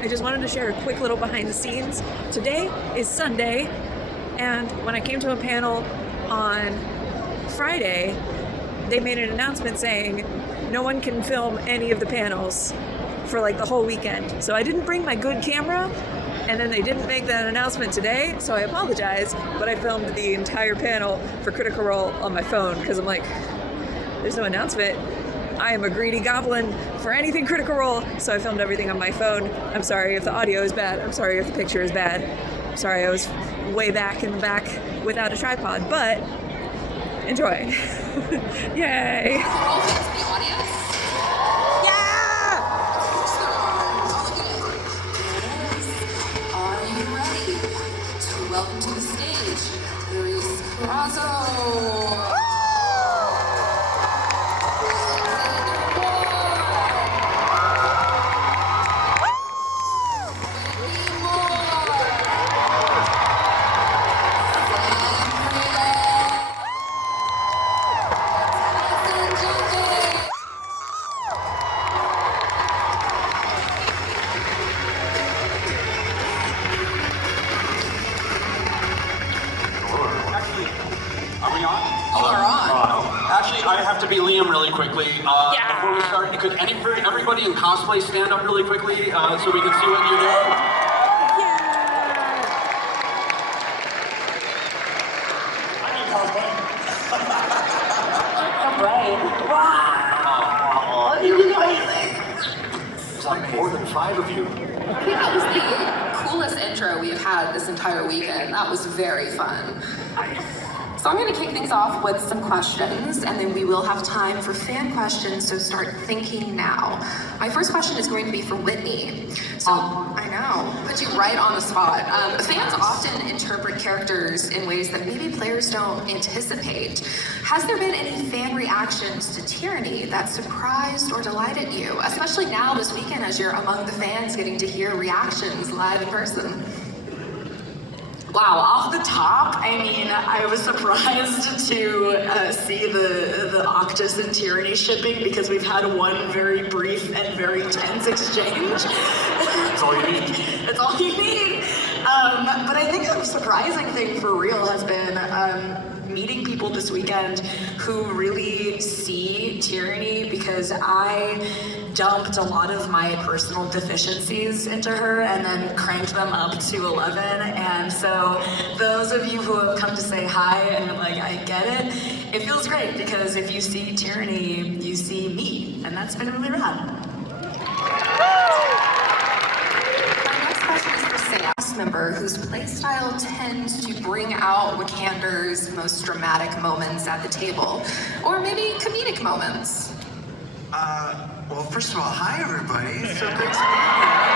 I just wanted to share a quick little behind the scenes. Today is Sunday, and when I came to a panel on Friday, they made an announcement saying no one can film any of the panels for like the whole weekend. So I didn't bring my good camera, and then they didn't make that announcement today, so I apologize, but I filmed the entire panel for Critical Role on my phone because I'm like, there's no announcement. I am a greedy goblin for anything Critical Role, so I filmed everything on my phone. I'm sorry if the audio is bad. I'm sorry if the picture is bad. I'm sorry I was way back in the back without a tripod, but enjoy. Yay! Welcome to the stage. There is Carazo. I have to be Liam really quickly. Before we start, could everybody in cosplay stand up really quickly so we can see what you're doing? I need cosplay. Alright. Wow! You're amazing! There's like more than 5 of you. I think that was the coolest intro we've had this entire weekend. That was very fun. So I'm going to kick things off with some questions, and then we will have time for fan questions, so start thinking now. My first question is going to be for Whitney. So, I know, put you right on the spot. Fans often interpret characters in ways that maybe players don't anticipate. Has there been any fan reactions to Tyranny that surprised or delighted you, especially now this weekend as you're among the fans getting to hear reactions live in person? Wow, off the top, I mean, I was surprised to see the Octus and Tyranny shipping because we've had one very brief and very tense exchange. That's all you need. That's all you need. But I think a surprising thing for real has been meeting people this weekend who really see Tyranny, because I dumped a lot of my personal deficiencies into her and then cranked them up to 11. And so those of you who have come to say hi and like, I get it, it feels great because if you see Tyranny, you see me, and that's been really rad. Member whose playstyle tends to bring out Wikander's most dramatic moments at the table, or maybe comedic moments. Well, first of all, hi everybody. It's so great to be here.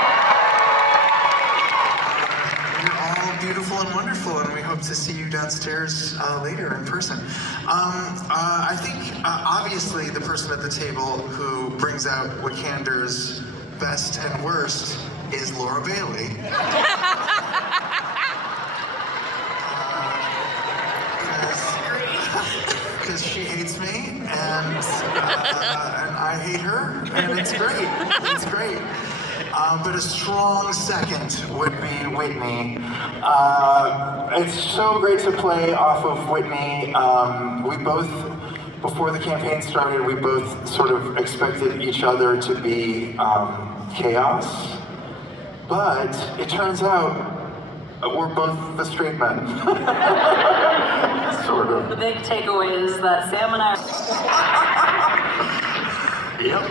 You're all beautiful and wonderful, and we hope to see you downstairs later in person. I think obviously the person at the table who brings out Wikander's best and worst is Laura Bailey. Because she hates me, and I hate her, and it's great. It's great. But a strong second would be Whitney. It's so great to play off of Whitney. We both, before the campaign started, we both sort of expected each other to be chaos. But it turns out we're both the straight men. Sort of. The big takeaway is that Sam and I... Yep.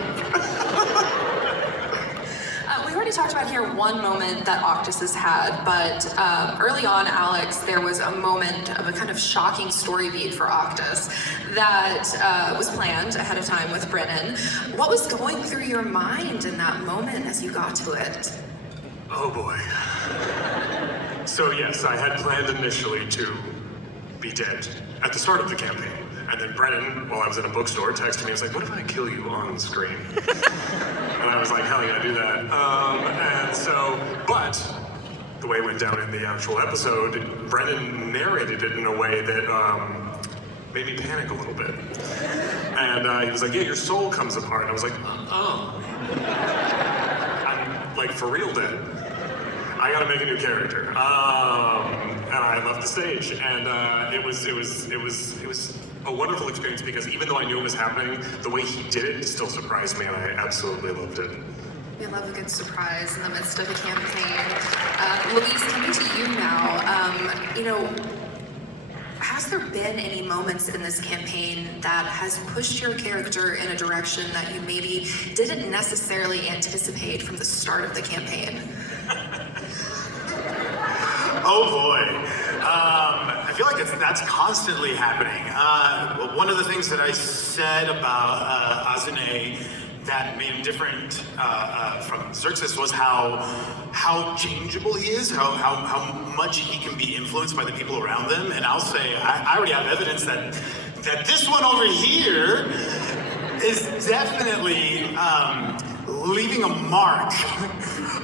We already talked about here one moment that Octus has had, but early on, Alex, there was a moment of a kind of shocking story beat for Octus that was planned ahead of time with Brennan. What was going through your mind in that moment as you got to it? Oh boy. So yes, I had planned initially to be dead at the start of the campaign. And then Brennan, while I was in a bookstore, texted me and was like, what if I kill you on screen? And I was like, hell yeah, I do that. And so, but the way it went down in the actual episode, Brennan narrated it in a way that made me panic a little bit. And he was like, yeah, your soul comes apart. And I was like, oh. like for real dead. I gotta make a new character. And I left the stage, and it was a wonderful experience because even though I knew it was happening, the way he did it still surprised me, and I absolutely loved it. We love a good surprise in the midst of a campaign. Louise, coming to you now, has there been any moments in this campaign that has pushed your character in a direction that you maybe didn't necessarily anticipate from the start of the campaign? Oh boy. I feel like that's constantly happening. One of the things that I said about Azune that made him different from Xerxes was how changeable he is, how much he can be influenced by the people around them. And I'll say, I already have evidence that this one over here is definitely leaving a mark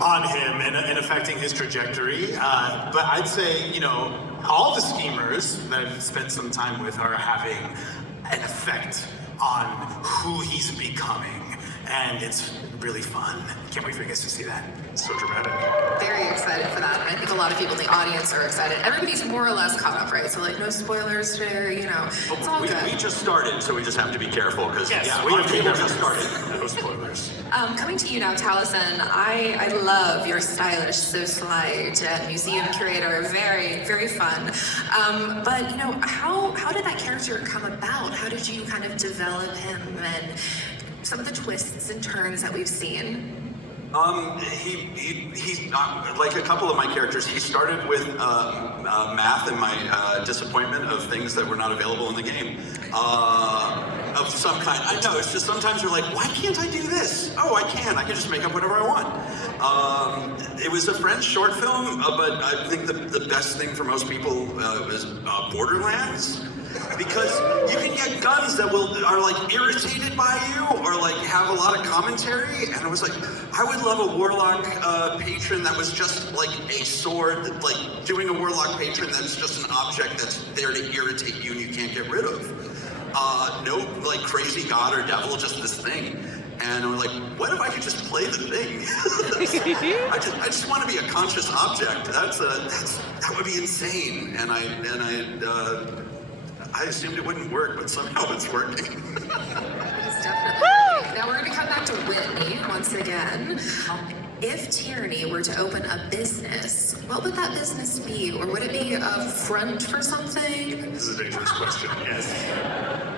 on him and affecting his trajectory. But I'd say, all the schemers that I've spent some time with are having an effect on who he's becoming. And it's really fun. Can't wait for you guys to see that. So dramatic. Very excited for that, and I think a lot of people in the audience are excited. Everybody's more or less caught up, right? So like no spoilers there, it's all good. We just started, so we just have to be careful because we just started. No spoilers. Coming to you now, Taliesin, I love your stylish, so slight museum curator. Very, very fun. But how did that character come about? How did you kind of develop him and some of the twists and turns that we've seen? He's not like a couple of my characters. He started with math and my disappointment of things that were not available in the game of some kind. I know it's just sometimes you're like, why can't I do this? Oh, I can just make up whatever I want. It was a French short film, but I think the best thing for most people is Borderlands. Because you can get guns that are like irritated by you or like have a lot of commentary, and it was like, I would love a warlock patron that was just like a sword, like doing a warlock patron that's just an object that's there to irritate you and you can't get rid of. No like crazy god or devil, just this thing. And we're like, what if I could just play the thing? I just want to be a conscious object. That would be insane. And I assumed it wouldn't work, but somehow it's working. It's definitely working. Now we're going to come back to Whitney once again. If Tyranny were to open a business, what would that business be? Or would it be a front for something? This is a dangerous question. Yes.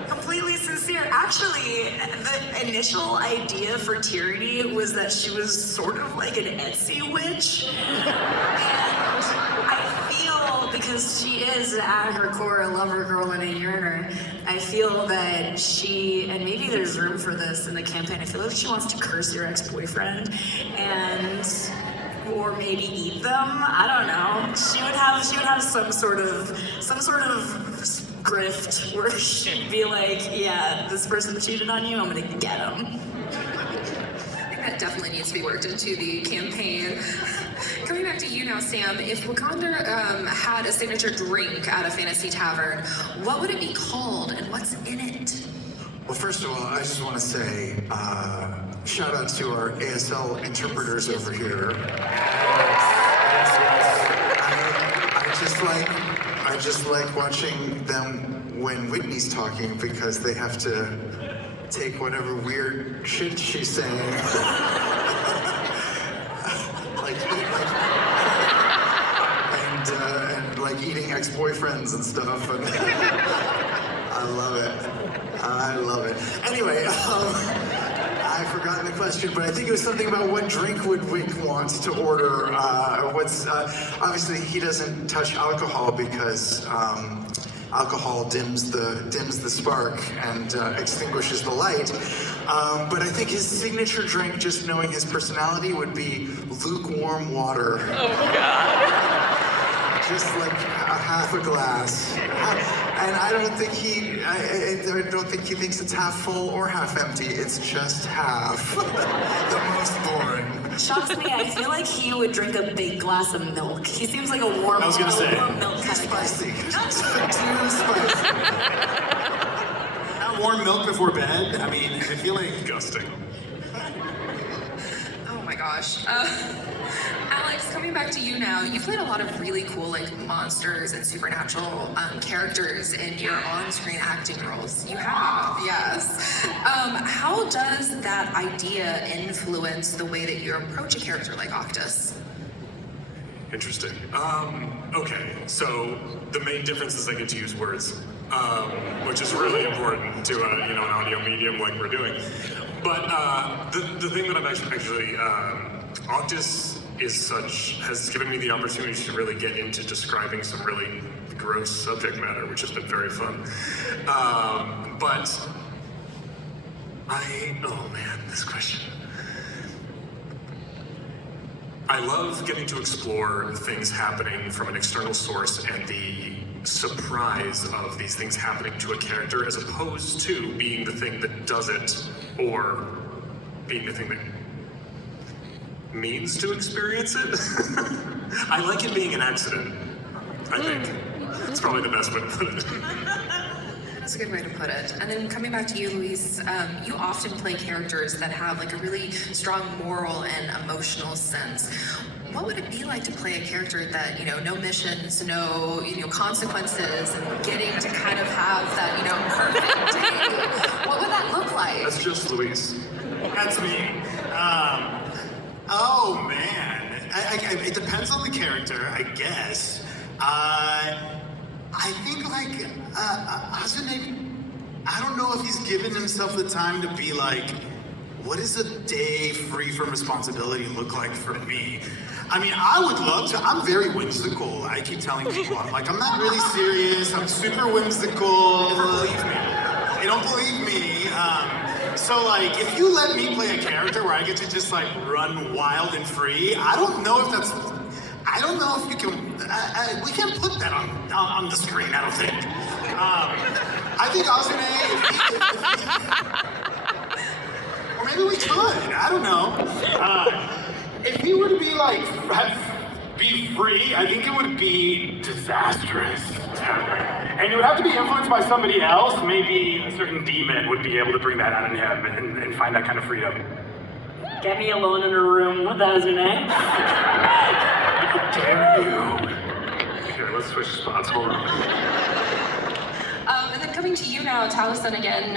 Completely sincere. Actually, the initial idea for Tyranny was that she was sort of like an Etsy witch. And I feel, because she is at her core a lover girl and a yearner, I feel that she, and maybe there's room for this in the campaign, I feel like she wants to curse your ex-boyfriend or maybe eat them. I don't know. She would have some sort of grift where she'd be like, yeah, this person cheated on you, I'm gonna get him. I think that definitely needs to be worked into the campaign. Coming back to you now, Sam, if Wakanda had a signature drink at a fantasy tavern, what would it be called and what's in it? Well, first of all, I just want to say, shout out to our ASL interpreters over here. I just like watching them when Whitney's talking because they have to take whatever weird shit she's saying. and eating ex-boyfriends and stuff. And I love it. Anyway, I've forgotten the question, but I think it was something about what drink would Wick want to order. Obviously he doesn't touch alcohol because alcohol dims the spark and extinguishes the light. But I think his signature drink, just knowing his personality, would be lukewarm water. Oh God. Just like a half a glass. And I don't think he thinks it's half full or half empty. It's just half. The most boring. Shocks me. I feel like he would drink a big glass of milk. He seems like a warm milk kind of guy. Spicy. Too spicy. Warm milk before bed? I mean, I feel like... Disgusting. Oh my gosh. Alex, coming back to you now, you've played a lot of really cool like monsters and supernatural characters in your on-screen acting roles. You have, yes. How does that idea influence the way that you approach a character like Octus? Interesting. Okay, so the main difference is I get to use words, which is really important to an audio medium like we're doing. But the thing that I'm actually Octus has given me the opportunity to really get into describing some really gross subject matter, which has been very fun. But oh man, this question. I love getting to explore things happening from an external source and the surprise of these things happening to a character as opposed to being the thing that does it or being the thing that means to experience it. I like it being an accident, I think. That's probably the best way to put it. That's a good way to put it. And then coming back to you, Luis, you often play characters that have like a really strong moral and emotional sense. What would it be like to play a character that, no missions, no, consequences, and getting to kind of have that, perfect day? What would that look like? That's just Luis. That's me. Oh man, it depends on the character, I guess. I think like Azune, I don't know if he's given himself the time to be like, what does a day free from responsibility look like for me? I mean, I would love to. I'm very whimsical. I keep telling people, I'm not really serious. I'm super whimsical. They never believe me. They don't believe me. So like, if you let me play a character where I get to just like run wild and free, I don't know if you can. We can't put that on the screen. I don't think. I think Azune, or maybe we could. I don't know. If he were to be like be free, I think it would be disastrous. And it would have to be influenced by somebody else. Maybe a certain demon would be able to bring that out in him and find that kind of freedom. Get me alone in a room with Azune. How dare you? Okay, let's switch spots. Hold on. And then coming to you now, Taliesin again,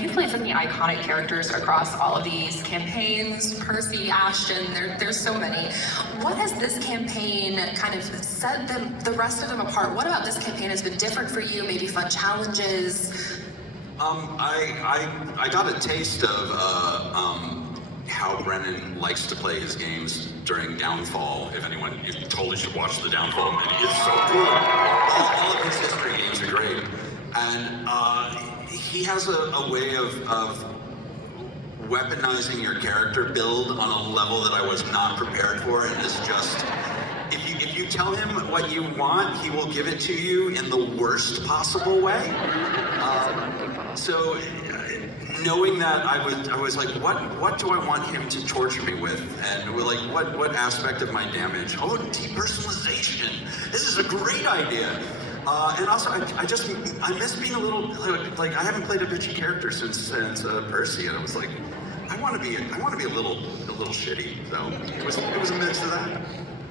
you've played so many iconic characters across all of these campaigns, Percy, Ashton, there's so many. What has this campaign kind of set the rest of them apart? What about this campaign has been different for you, maybe fun challenges? I got a taste of how Brennan likes to play his games during Downfall. If anyone, you totally should watch the Downfall movie. It's so good. All of his history games are great. And he has a way of weaponizing your character build on a level that I was not prepared for. And it's just, if you tell him what you want, he will give it to you in the worst possible way. So knowing that, I was like, what do I want him to torture me with? And we're like, what aspect of my damage? Oh, depersonalization. This is a great idea. And also, I miss being a little like I haven't played a bitchy character since Percy, and I was like, I want to be a little shitty. So it was a mix of that.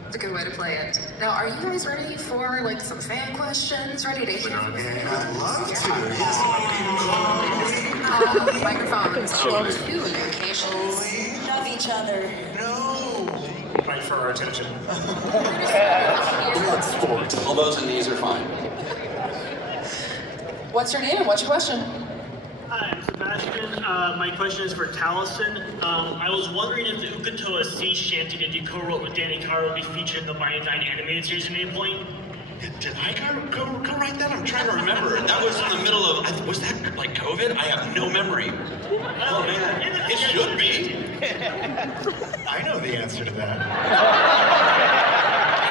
That's a good way to play it. Now, are you guys ready for like some fan questions? Ready to hear? I'd love to. Microphones close to locations Love each other. No. Fight for our attention. All those and these are fine. What's your name and what's your question? Hi, I'm Sebastian. My question is for Taliesin. I was wondering if the Ukatoa sea shanty that you co-wrote with Danny Caro will be featured in the Mighty Nine animated series at any point. Did I go write that? I'm trying to remember. That was in the middle of, was that like COVID? I have no memory. Oh man, it should be. I know the answer to that.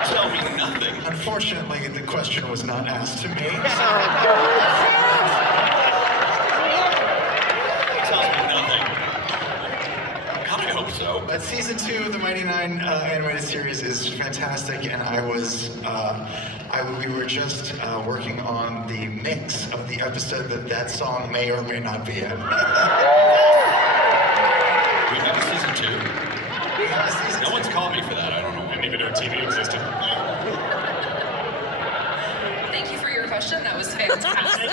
Tell me nothing. Unfortunately, the question was not asked to me. Tell me nothing. God, I hope so. But season 2 of the Mighty Nine animated series is fantastic, and we were just working on the mix of the episode that song may or may not be in. We have a season 2. We have No one's called me for that. I don't know. I didn't even know TV existed. Thank you for your question. That was fantastic.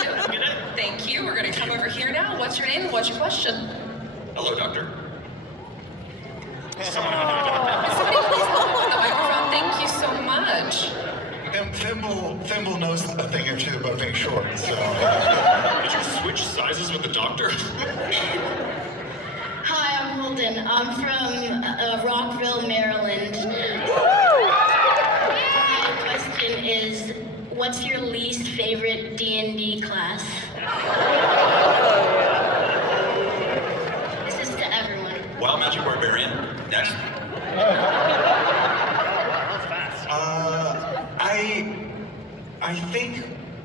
Thank you. We're going to come over here now. What's your name and what's your question? Hello, doctor. Somebody please help with the microphone. Thank you so much. Thimble knows a thing or two about being short, so. Did you switch sizes with the doctor? Hi, I'm Holden. I'm from Rockville, Maryland. My question is, what's your least favorite D&D class? This is to everyone. Wild Magic Barbarian. Next.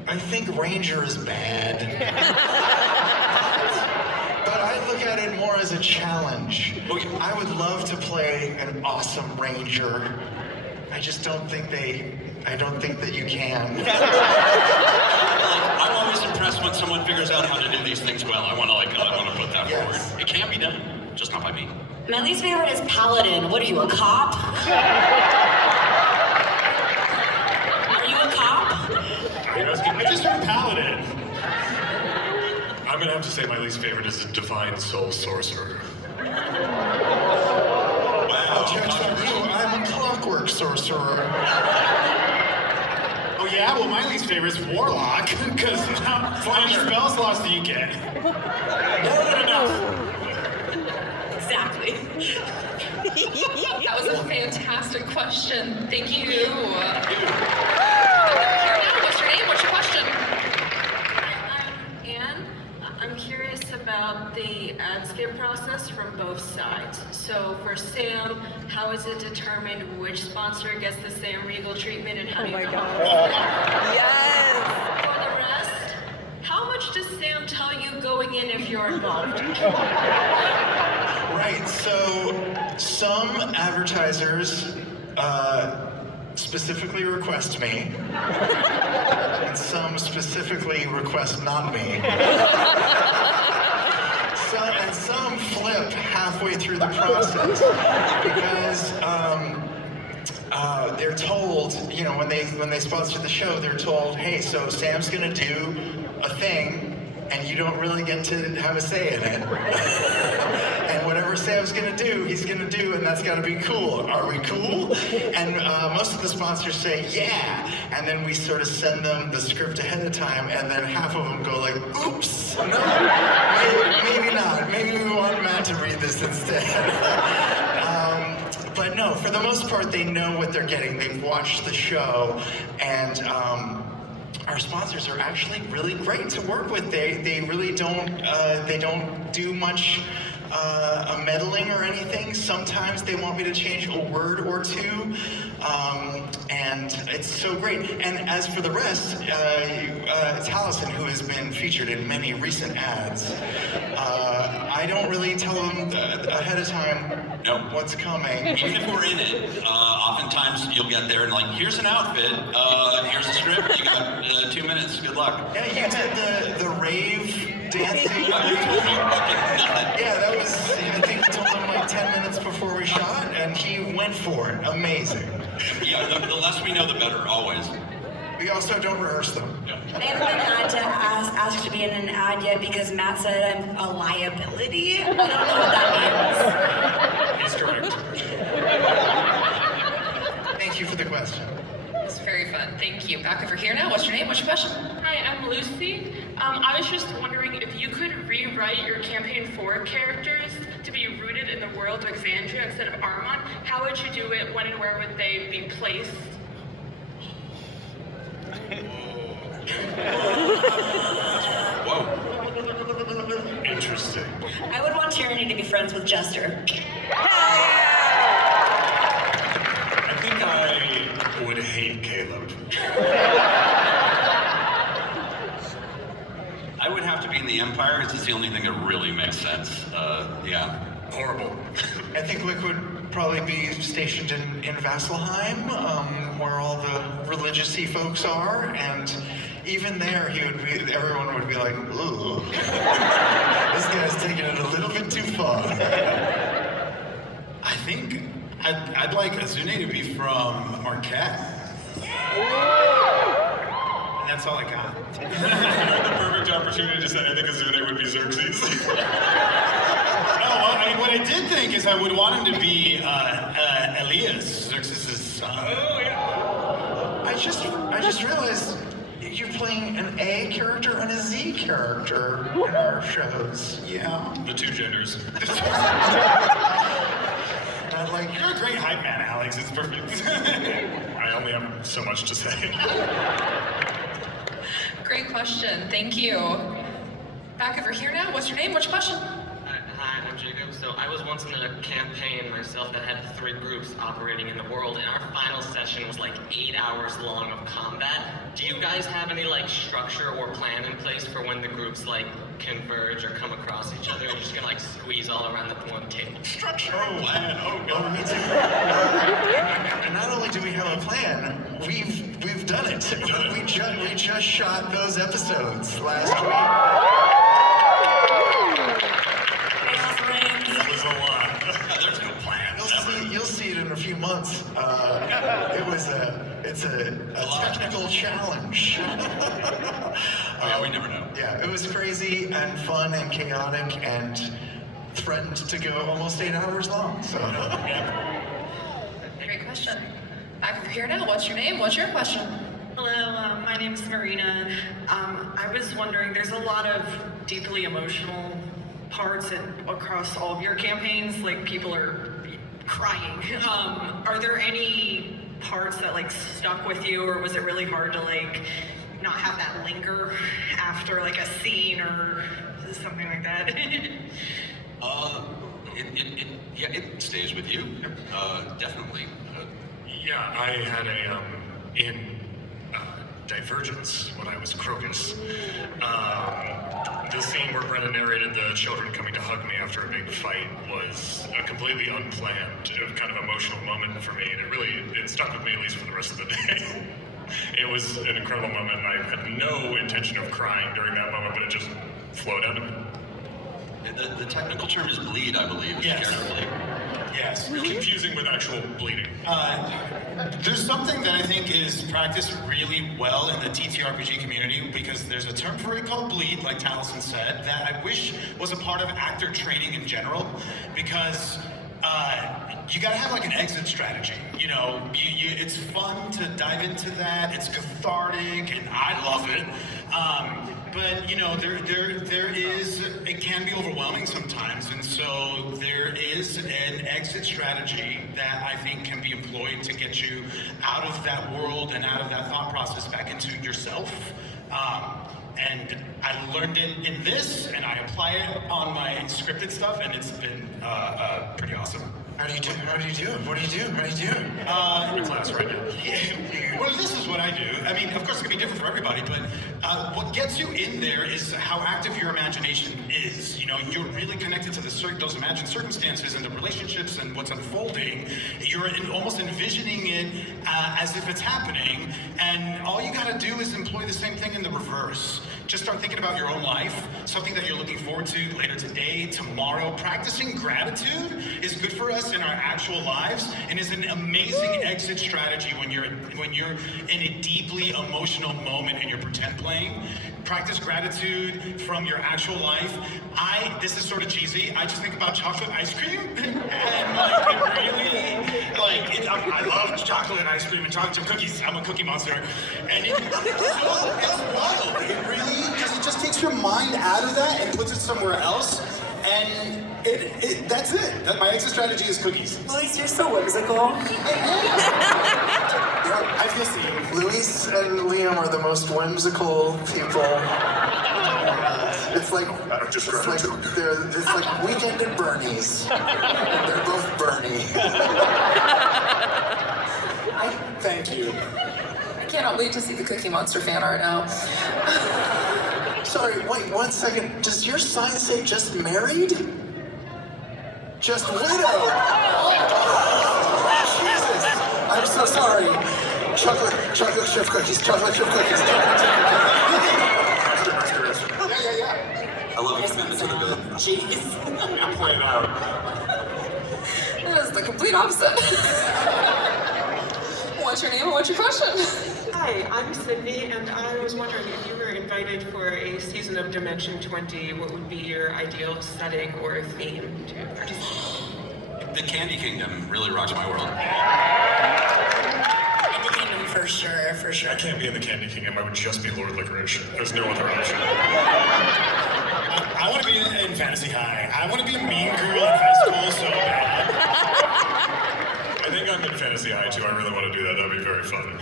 I think Ranger is bad. But I look at it more as a challenge. I would love to play an awesome Ranger. I just don't think I don't think that you can. I'm always impressed when someone figures out how to do these things well. I want to put that forward. It can be done, just not by me. My least favorite is Paladin. What are you, a cop? Are you a cop? Are you asking? I just heard Paladin. I'm gonna have to say my least favorite is the Divine Soul Sorcerer. Wow. I'm a clockwork sorcerer. Oh yeah, well my least favorite is Warlock, because how many spell slots do you get? More than enough. Exactly. That was a fantastic question. Thank you. What's your name? What's your question? I'm Anne. I'm curious about the ad skip process from both sides. So for Sam, how is it determined which sponsor gets the Sam Riegel treatment and how do you know? Yes. For the rest, how much does Sam tell you going in if you're involved? Right, so some advertisers specifically request me, and some specifically request not me. And some flip halfway through the process because they're told, you know, when they sponsor the show, they're told, hey, so Sam's gonna do a thing, and you don't really get to have a say in it. And whatever Sam's gonna do, he's gonna do, and that's gotta be cool. Are we cool? And most of the sponsors say, yeah. And then we sort of send them the script ahead of time, and then half of them go like, oops, no, maybe not. Maybe we want Matt to read this instead. But no, for the most part, they know what they're getting. They've watched the show, and our sponsors are actually really great to work with. They really don't do much meddling or anything. Sometimes they want me to change a word or two, and it's so great. And as for the rest, Taliesin, who has been featured in many recent ads, I don't really tell them ahead of time what's coming. Even if we're in it, oftentimes you'll get there and like, here's an outfit, here's a script, you got 2 minutes, good luck. Yeah, you did the rave dancing. You told me fucking nothing. Yeah, that was, I think I told him like 10 minutes before we shot, and he went for it. Amazing. Yeah, the less we know, the better, always. We also don't rehearse them. I haven't been asked to be in an ad yet because Matt said I'm a liability. I don't know what that means. He's correct. Thank you for the question. It's very fun. Thank you. Back over here now. What's your name? What's your question? Hi, I'm Lucy. I was just wondering if you could rewrite your campaign 4 characters to be rooted in the world of Exandria instead of Armon, how would you do it? When and where would they be placed? Whoa. Interesting. I would want Tyranny to be friends with Jester. I think I would hate Caleb. I would have to be in the Empire because it's the only thing that really makes sense. Yeah. Horrible. I think Wick would probably be stationed in Vasselheim, where all the religious-y folks are, and even there, everyone would be like, ooh, this guy's taking it a little bit too far. I think I'd like Azune to be from Marquette. And that's all I got. The perfect opportunity to say I think Azune would be Xerxes. What I did think is I would want him to be Elias, Xerxes' son. Oh, yeah. I just realized you're playing an A character and a Z character in our shows. Yeah. The two genders. And like, You're a great hype man, Alex. It's perfect. I only have so much to say. Great question. Thank you. Back over here now. What's your name? What's your question? Hi, I'm Jacob. So I was once in a campaign myself that had 3 groups operating in the world, and our final session was like 8 hours long of combat. Do you guys have any like structure or plan in place for when the groups like converge or come across each other? You're just gonna like squeeze all around the one table. Structure plan. Oh, God. me too. And not only do we have a plan, we've done it. We just shot those episodes last week. That was a lot. There's no plan. You'll see it in a few months. It's a technical challenge. Yeah, we never know. Yeah, it was crazy and fun and chaotic and threatened to go almost 8 hours long. So. Great question. Back over here now. What's your name? What's your question? Hello, my name is Marina. I was wondering, there's a lot of deeply emotional parts across all of your campaigns, like people are crying. Are there any parts that like stuck with you, or was it really hard to like not have that linger after like a scene or something like that? It stays with you. Definitely. Yeah, I had in Divergence when I was Crocus. The scene where Brennan narrated the children coming to hug me after a big fight was a completely unplanned, kind of emotional moment for me, and it stuck with me at least for the rest of the day. It was an incredible moment, and I had no intention of crying during that moment, but it just flowed out of me. The technical term is bleed, I believe. Yes. Character bleed. Yes. Confusing with actual bleeding. There's something that I think is practiced really well in the TTRPG community, because there's a term for it called bleed, like Taliesin said, that I wish was a part of actor training in general, because you gotta have like an exit strategy. You know, it's fun to dive into that. It's cathartic, and I love it. But you know, it can be overwhelming sometimes, and so there is an exit strategy that I think can be employed to get you out of that world and out of that thought process back into yourself. And I learned it in this, and I apply it on my scripted stuff, and it's been pretty awesome. How do you do it? How do you do it? What do you do? How do you do it? In your class right now. Well, this is what I do. I mean, of course, it's gonna be different for everybody, but what gets you in there is how active your imagination is. You know, you're really connected to those imagined circumstances and the relationships and what's unfolding. You're almost envisioning it as if it's happening, and all you gotta do is employ the same thing in the reverse. Just start thinking about your own life, something that you're looking forward to later today, tomorrow. Practicing gratitude is good for us in our actual lives, and is an amazing exit strategy when you're in a deeply emotional moment and you're pretend playing. Practice gratitude from your actual life. This is sort of cheesy, I just think about chocolate ice cream, and I love chocolate ice cream and chocolate chip cookies. I'm a cookie monster, and it's wild. It really, because it just takes your mind out of that and puts it somewhere else, and that's it. My exit strategy is cookies. Luis, you're so whimsical. I feel seen. Luis and Liam are the most whimsical people. It's like Weekend at Bernie's. They're both Bernie. Thank you. I cannot wait to see the Cookie Monster fan art now. Sorry, wait 1 second. Does your sign say just married? Just widowed? Jesus. I'm so sorry. Chocolate chip cookies, chocolate chip cookies, chocolate chip cookies. I love your commitment to the bit. Jeez. Play it out. That is the complete opposite. What's your name and what's your question? Hi, I'm Sydney, and I was wondering if you were invited for a season of Dimension 20, what would be your ideal setting or theme to participate? The Candy Kingdom really rocks my world. Candy Kingdom for sure, for sure. I can't be in the Candy Kingdom. I would just be Lord Licorice. There's no other option. I want to be in Fantasy High. I want to be a mean girl in high school so bad. I think I'm in Fantasy High too. I really want to do that. That'd be very fun.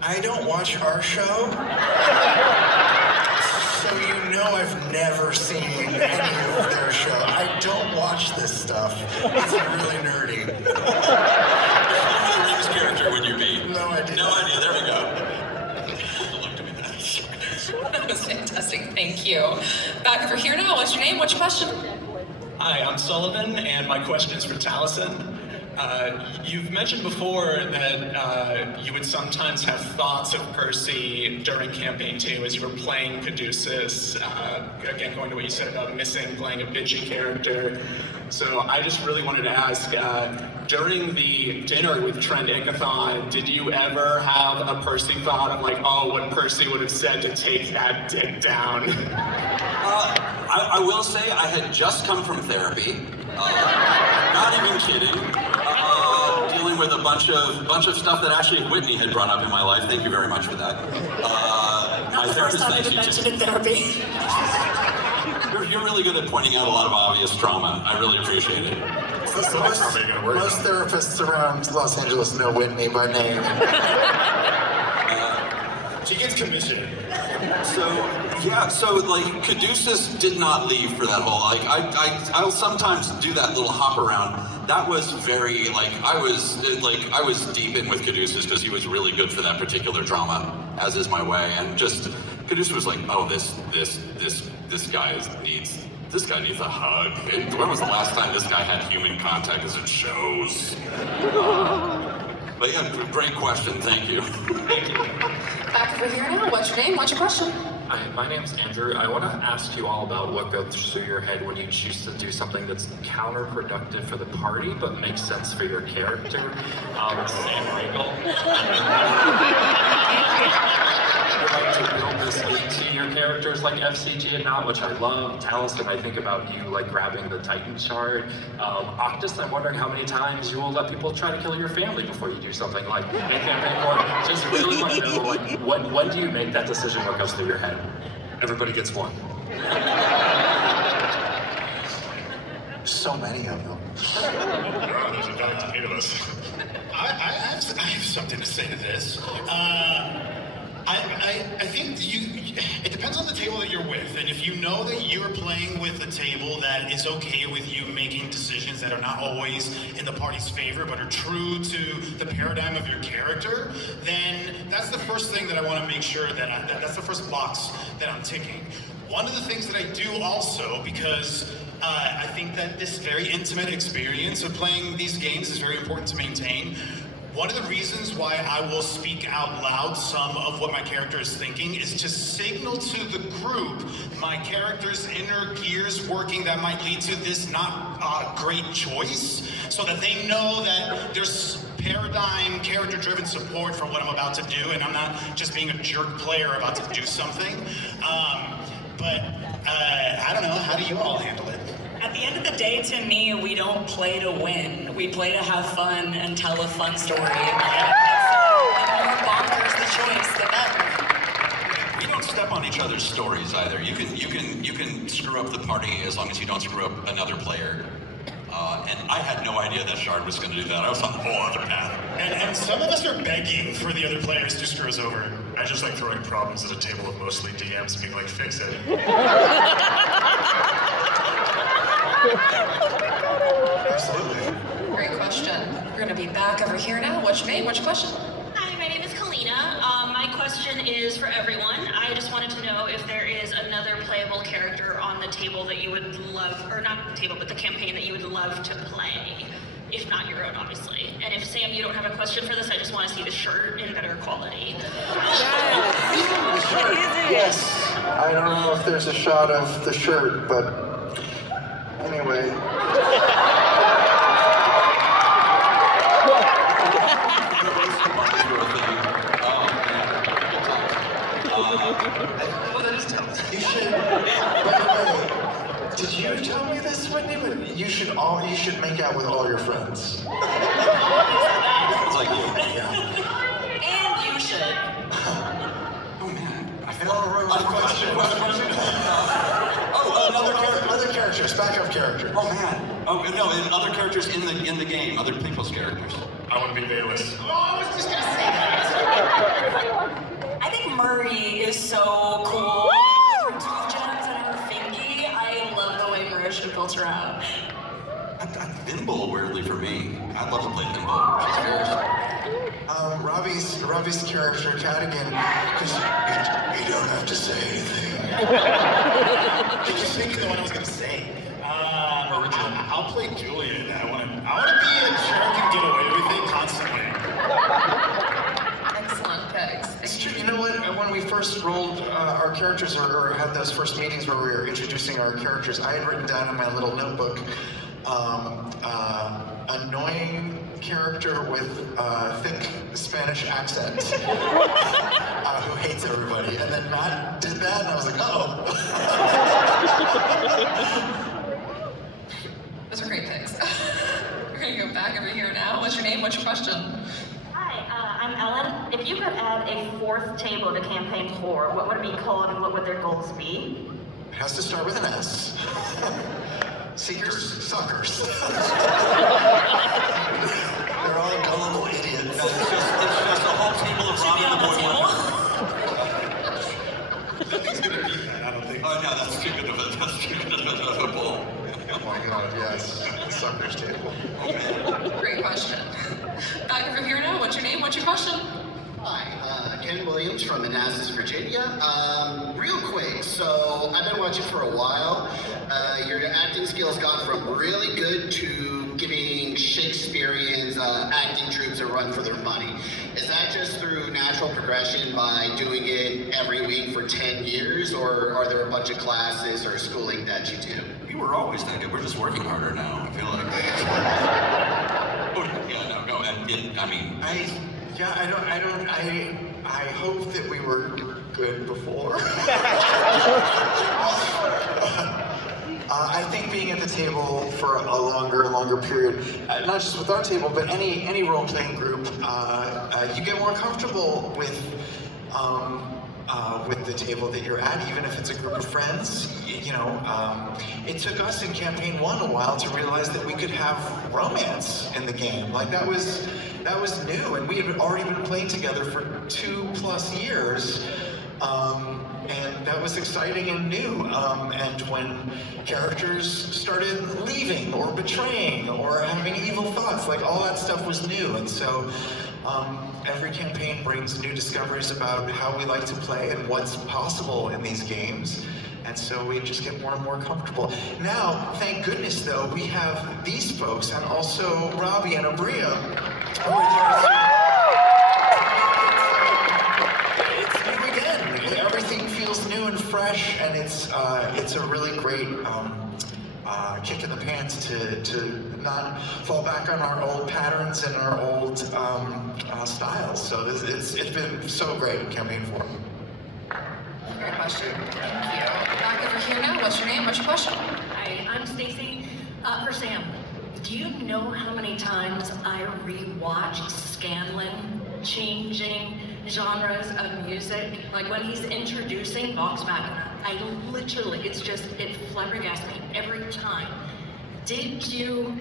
I don't watch our show, so you know I've never seen any of their show. I don't watch this stuff. It's really nerdy. What Rings character would you be? No idea. No idea. There we go. That was fantastic. Thank you. Back over here now. What's your name? What's your question? Hi, I'm Sullivan, and my question is for Taliesin. You've mentioned before that you would sometimes have thoughts of Percy during Campaign 2 as you were playing Caduceus. Again, going to what you said about missing playing a bitchy character. So I just really wanted to ask, during the dinner with Trent Ickathon, did you ever have a Percy thought of like, oh, what Percy would have said to take that dick down? I will say I had just come from therapy. Not even kidding. Dealing with a bunch of stuff that actually Whitney had brought up in my life. Thank you very much for that. Not the first time I've mentioned in therapy. You're really good at pointing out a lot of obvious trauma. I really appreciate it. Most therapists around Los Angeles know Whitney by name. She gets commission. So like Caduceus did not leave for that whole I'll sometimes do that little hop around. That was very I was deep in with Caduceus because he was really good for that particular drama, as is my way. And just Caduceus was like, oh, this guy needs a hug. When was the last time this guy had human contact? Because it shows. But yeah, great question. Thank you. Thank you. Back over here now. What's your name? What's your question? Hi, my name's Andrew. I want to ask you all about what goes through your head when you choose to do something that's counterproductive for the party, but makes sense for your character. Sam Riegel. You like to build this into your characters like FCG and not, which I love. Taliesin, I think about you like grabbing the Titan shard. Octus, I'm wondering how many times you will let people try to kill your family before you do something like in campaign 1. Just really want to know, like, when do you make that decision? What goes through your head? Everybody gets one. So many of them. There's about 8 of us. I have something to say to this. I think it depends on the table that you're with, and if you know that you're playing with a table that is okay with you making decisions that are not always in the party's favor, but are true to the paradigm of your character, then that's the first thing that I want to make sure that's the first box that I'm ticking. One of the things that I do also, because I think that this very intimate experience of playing these games is very important to maintain. One of the reasons why I will speak out loud some of what my character is thinking is to signal to the group my character's inner gears working that might lead to this not great choice, so that they know that there's paradigm, character-driven support for what I'm about to do, and I'm not just being a jerk player about to do something. But I don't know, how do you all handle it? At the end of the day, to me, we don't play to win. We play to have fun and tell a fun story. The more bonkers the choice, the better. We don't step on each other's stories either. You can screw up the party as long as you don't screw up another player. And I had no idea that Shard was going to do that. I was on a whole other path. And some of us are begging for the other players to screw us over. I just like throwing problems at a table of mostly DMs and being like, fix it. Absolutely. Great question. We're going to be back over here now. What's your name? What's your question? Hi, my name is Kalina. My question is for everyone. I just wanted to know if there is another playable character on the table that you would love, or not the table, but the campaign that you would love to play. If not your own, obviously. And if, Sam, you don't have a question for this, I just want to see the shirt in better quality. Yes. I don't know if there's a shot of the shirt, but anyway. characters in the game, other people's characters. I want to be Bayless. Oh, I was just gonna say that. I think Murray is so cool. Her tooth gems and her fingy. I love the way Murray should filter out. Thimble, weirdly for me. I'd love to play Thimble. She's fierce. Robbie's character, Cadigan, because you don't have to say anything. I was just thinking the one I was gonna say. I'll play Julian. I want to be a jerk and get away with it constantly. Excellent picks. It's true. You know what? When we first rolled our characters or had those first meetings where we were introducing our characters, I had written down in my little notebook, annoying character with thick Spanish accent who hates everybody. And then Matt did that, and I was like, uh-oh. Those are great picks. We're gonna go back over here now. What's your name? What's your question? Hi, I'm Ellen. If you could add a fourth table to campaign 4, what would it be called and what would their goals be? It has to start with an S. Seekers, suckers. They're all gullible idiots. It's just a whole table of Robbie and the Boy Wonder. Nothing's gonna beat that, I don't think. Oh no, that's too good of a ball. Oh my god, yes. The suckers table. Great question. Back over here now. What's your name? What's your question? Hi, Ken Williams from Manassas, Virginia. Real quick, so I've been watching for a while. Your acting skills gone from really good to giving Shakespearean acting troupes a run for their money. Is that just through natural progression by doing it every week for 10 years, or are there a bunch of classes or schooling that you do? We were always that good. We're just working harder now, I feel like. I hope that we were good before. I think being at the table for a longer period, not just with our table, but any role-playing group, you get more comfortable with the table that you're at, even if it's a group of friends. It took us in campaign 1 a while to realize that we could have romance in the game. Like that was new, and we had already been playing together for 2+ years. And that was exciting and new. And when characters started leaving or betraying or having evil thoughts, like all that stuff was new. And so every campaign brings new discoveries about how we like to play and what's possible in these games. And so we just get more and more comfortable. Now, thank goodness though, we have these folks and also Robbie and Abria who are there. It's new again. Everything feels new and fresh, and it's a really great kick in the pants to not fall back on our old patterns and our old styles. So it's been so great in campaign 4. Great question. Thank you. Back over here now. What's your name? What's your question? Hi, I'm Stacy. For Sam, do you know how many times I rewatched Scanlan changing genres of music? Like when he's introducing Vox Machina, it flabbergasts me every time. Did you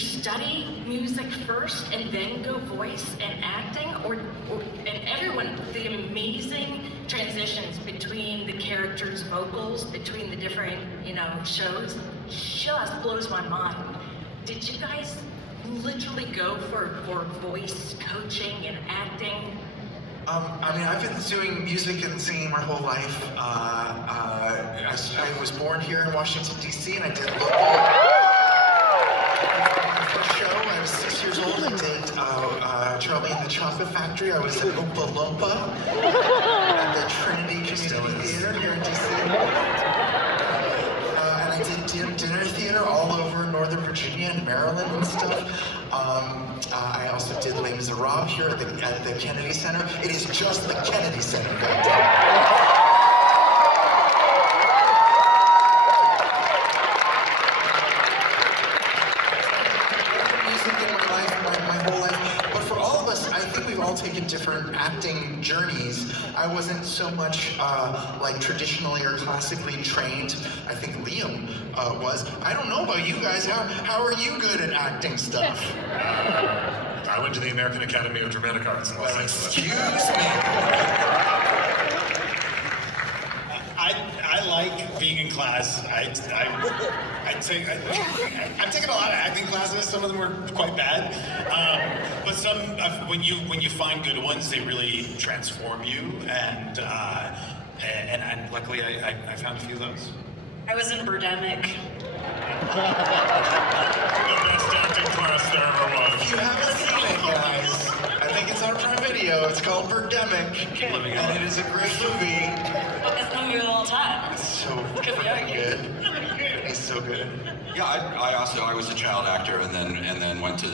study music first and then go voice and acting, and everyone, the amazing transitions between the characters' vocals, between the different, shows, just blows my mind. Did you guys literally go for voice coaching and acting? I've been doing music and singing my whole life. I was born here in Washington, D.C., and I did local. My first show, I was 6 years old. I did Charlie and the Chocolate Factory. I was at Oompa Loompa at the Trinity Community Theater here in D.C. And I did dinner theater all over Northern Virginia and Maryland and stuff. I also did Les Miserables here at the Kennedy Center. It is just the Kennedy Center. Music in my life, my whole life. But for all of us, I think we've all all taken different acting journeys. I wasn't so much like traditionally or classically trained. I think Liam was. I don't know about you guys. How are you good at acting stuff? I went to the American Academy of Dramatic Arts in Los Angeles. Excuse me. I like being in class. I've taken a lot of acting classes. Some of them were quite bad, but some when you find good ones, they really transform you. And luckily, I found a few of those. I was in Birdemic. The best acting class there ever was. If you haven't seen it, guys, I think it's on Prime Video. It's called Birdemic, and it is a great movie. Best movie of all time. It's so fucking good. It's so good. Yeah, I was a child actor and then went to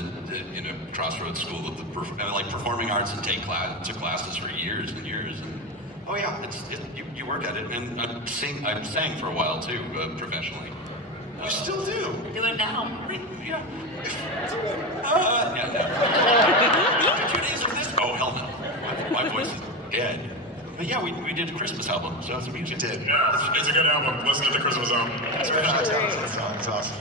Crossroads School of performing arts and took classes for years and years. And oh yeah, you work at it. And I sang for a while too, professionally. You still do. Do it now. Yeah. After 2 days of this? Oh hell no. My voice is dead. But yeah, we did a Christmas album, so that's what music did. Yeah, it's a good album. Listen to the Christmas album. It's really that song. It's awesome.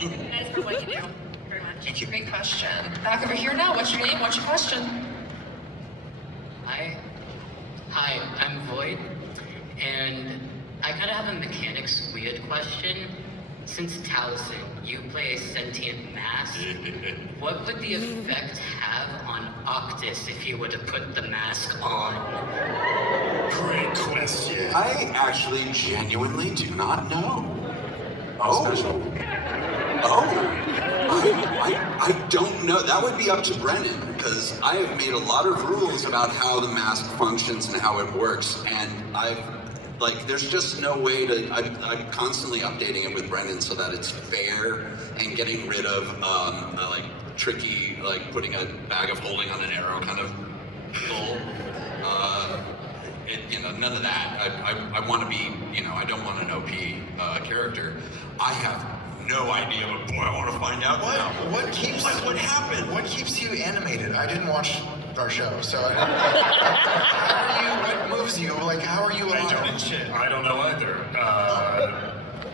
Thanks for what you do. Very much. Thank you. Great question. Back over here now. What's your name? What's your question? Hi, I'm Void, and I kind of have a mechanics weird question. Since Taliesin, you play a sentient mask, what would the effect have on Octus if you were to put the mask on? Great question. I actually genuinely do not know. I don't know. That would be up to Brennan, because I have made a lot of rules about how the mask functions and how it works, and there's just no way to, I'm constantly updating it with Brendan so that it's fair and getting rid of, tricky, putting a bag of holding on an arrow kind of pull. None of that. I want to be, I don't want an OP character. I have no idea, but boy, I want to find out now. What happened? What keeps you animated? I didn't watch our show, so what moves you? How are you alive? I don't know either.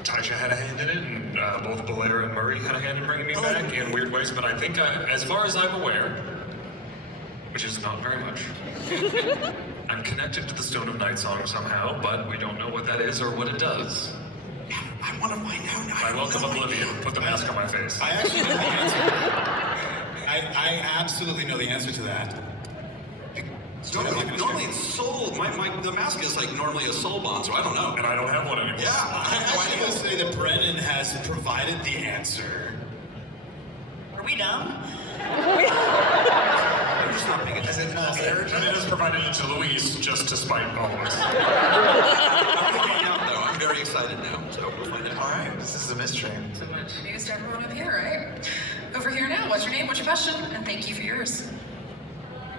Tasha had a hand in it, and both Belair and Murray had a hand in bringing me back in weird ways, but I think, as far as I'm aware, which is not very much, I'm connected to the Stone of Night song somehow, but we don't know what that is or what it does. I want to find out. I welcome oblivion. Put the mask on my face. I actually know the answer. I absolutely know the answer to that. Normally it's soul. The mask is normally a soul bond, so I don't know. And I don't have one anymore. Yeah. I will say that Brennan has provided the answer. Are we dumb? I'm just not paying attention. Brennan has provided it to Louise just to spite all of us. I'm very excited now, so we'll find out. All right, this is the mystery. So much news to everyone up here, right? Over here now. What's your name? What's your question? And thank you for yours.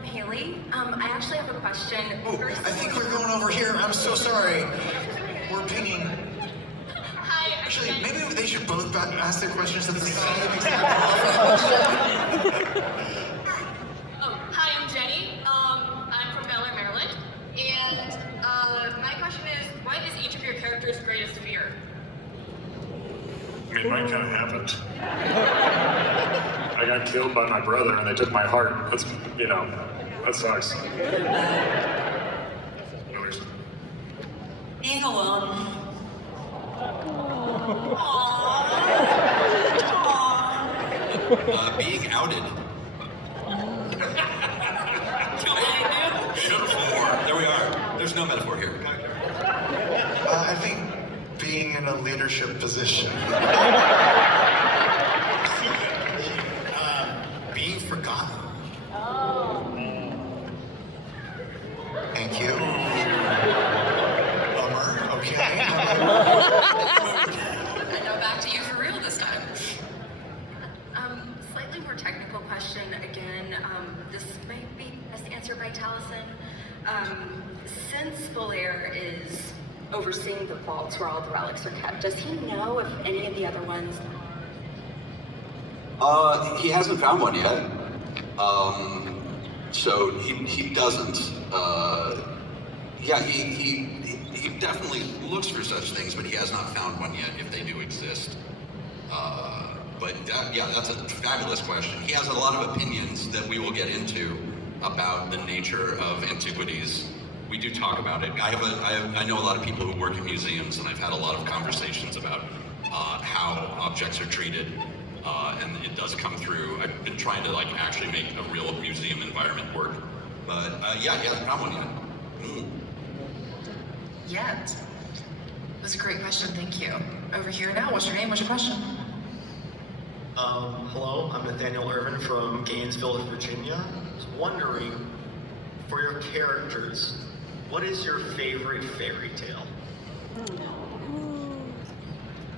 Haley, I actually have a question. Oh, I think we're going over here. I'm so sorry. We're pinging. Hi. Actually, maybe they should both ask their questions at the same time. Hi, I'm Jenny. I'm from Bel Air, Maryland. And my question is, what is each of your characters' greatest fear? I mean, mine kind of happened. I got killed by my brother and they took my heart. That's, that sucks. Being alone. Being outed. Metaphor. There we are. There's no metaphor here. I think being in a leadership position. Being forgotten. Thank you. Bummer. Okay. And now back to you for real this time. Slightly more technical question again. This might be best answered by Taliesin. Since Belair is overseeing the vaults where all the relics are kept, does he know if any of the other ones? He hasn't found one yet. So he doesn't. Yeah, he definitely looks for such things, but he has not found one yet, if they do exist. But that's a fabulous question. He has a lot of opinions that we will get into about the nature of antiquities. We do talk about it. I know a lot of people who work in museums, and I've had a lot of conversations about how objects are treated, and it does come through. I've been trying to actually make a real museum environment work, but he hasn't found one yet. Yet. That's a great question, thank you. Over here now, what's your name, what's your question? Hello, I'm Nathaniel Irvin from Gainesville, Virginia. I was wondering, for your characters, what is your favorite fairy tale?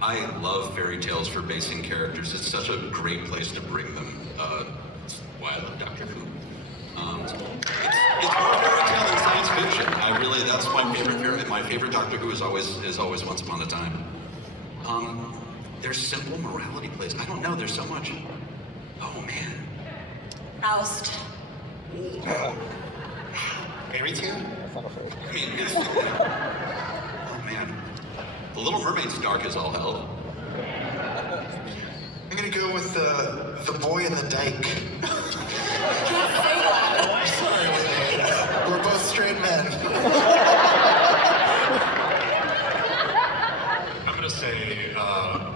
I love fairy tales for basing characters. It's such a great place to bring them. That's why I love Doctor Who. It's more fairy tale than science fiction. That's my favorite. My favorite Doctor Who is always Once Upon a Time. There's simple morality plays. I don't know. There's so much. Oh man. Oust. Fairy tale? I mean, oh man. The Little Mermaid's dark as all hell. I'm gonna go with the boy in the dike. Can't say that. Sorry, we're both straight men. I'm gonna say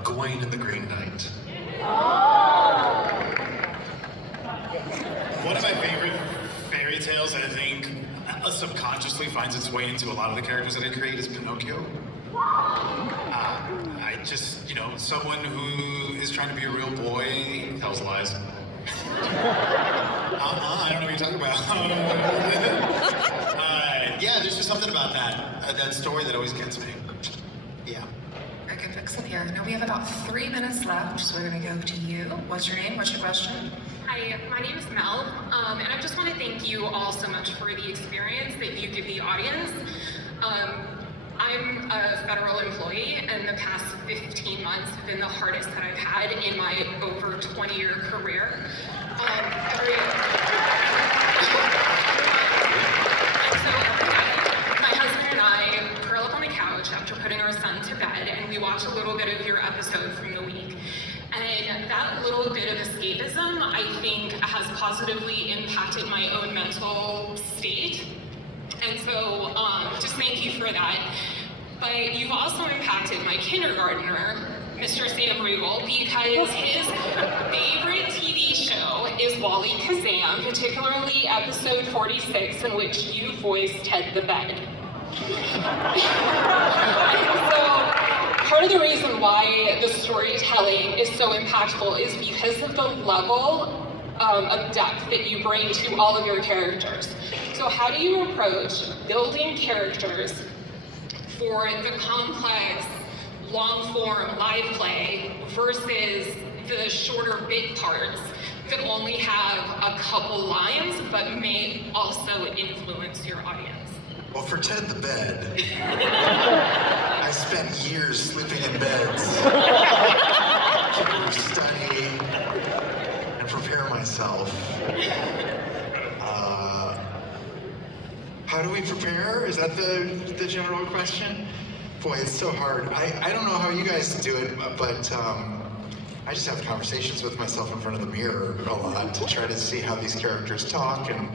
Gawain and the Green Knight. One of my favorite fairy tales, I think, subconsciously finds its way into a lot of the characters that I create is Pinocchio. I just, someone who is trying to be a real boy tells lies. I don't know what you're talking about. Yeah, there's just something about that story that always gets me. Yeah. I can fix it here. Now we have about 3 minutes left, so we're gonna go to you. What's your name, what's your question? Hi, my name is Mel, and I just want to thank you all so much for the experience that you give the audience. I'm a federal employee, and the past 15 months have been the hardest that I've had in my over 20-year career. My husband and I curl up on the couch after putting our son to bed, and we watch a little bit of your episode from the week. And that little bit of escapism, I think, has positively impacted my own mental state. And so, just thank you for that. But you've also impacted my kindergartner, Mr. Sam Riegel, because his favorite TV show is Wally Kazam, particularly episode 46, in which you voiced Ted the Bed. So, part of the reason why the storytelling is so impactful is because of the level of depth that you bring to all of your characters. So how do you approach building characters for the complex, long-form live play versus the shorter bit parts that only have a couple lines but may also influence your audience? Well, for Ted the Bed, I spent years sleeping in beds to study and prepare myself. How do we prepare? Is that the general question? Boy, it's so hard. I don't know how you guys do it, but I just have conversations with myself in front of the mirror a lot to try to see how these characters talk and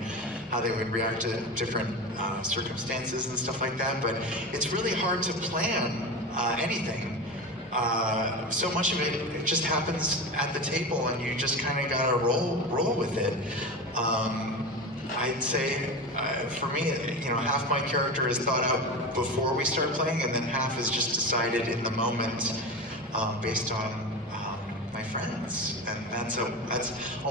how they would react to different circumstances and stuff like that. But it's really hard to plan anything. So much of it just happens at the table, and you just kind of gotta roll with it. I'd say, for me, half my character is thought out before we start playing, and then half is just decided in the moment based on my friends. And that's a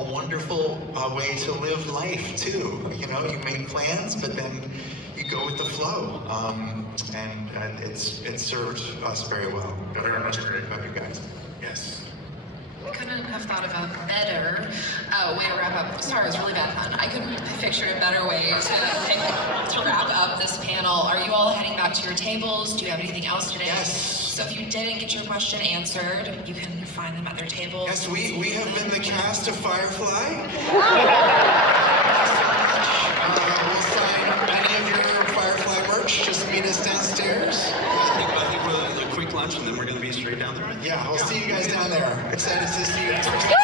wonderful way to live life too. You make plans, but then you go with the flow. And it's served us very well. Very much agree about you guys. Yes. I couldn't have thought of a better way to wrap up. Sorry, it was really bad fun. I couldn't have pictured a better way to wrap up this panel. Are you all heading back to your tables? Do you have anything else today? Yes. So if you didn't get your question answered, you can find them at their tables. Yes, we have been the cast of Firefly. meet us downstairs? I think we'll have a quick lunch and then we're going to be straight down the road. Yeah, we'll see you guys down there. Excited to see you.